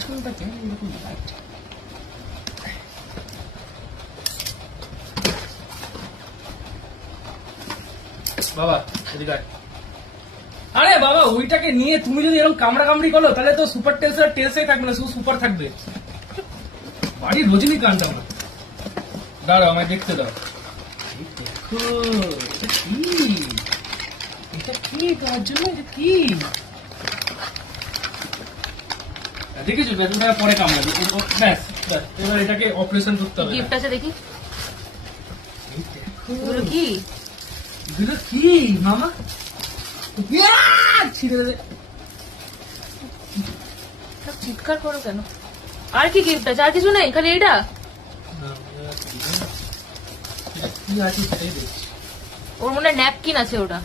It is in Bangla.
পিছনটাকে এরকম লাইট। বাবা এদিকে আয়। আরে বাবা ওইটাকে নিয়ে তুমি যদি এরকম কামড়া কামড়ি করো তাহলে তো সুপার টেলস আর টেলসে থাকবে না, শুধু সুপার থাকবে। বাড়ির রজনীকান্ত আমার। দাঁড়াও আমায় দেখতে দাও। এই দেখো এটা কি, এটা কি তার জন্য, এটা কি দেখেছো? বেতনটা পরে কামড়াবে, ব্যাস ব্যাস। এবার এটাকে অপারেশন করতে হবে। গিফট আছে দেখি। এই দেখো এগুলো কি? এগুলো কি মামা? ছিঁড়ে দে। চিৎকার করো কেন? আর কি গিফট আছে? আর কিছু নেই, খালি এটা? কি আছে সেটাই দেখছি। ওর মনে হয় ন্যাপকিন আছে ওটা।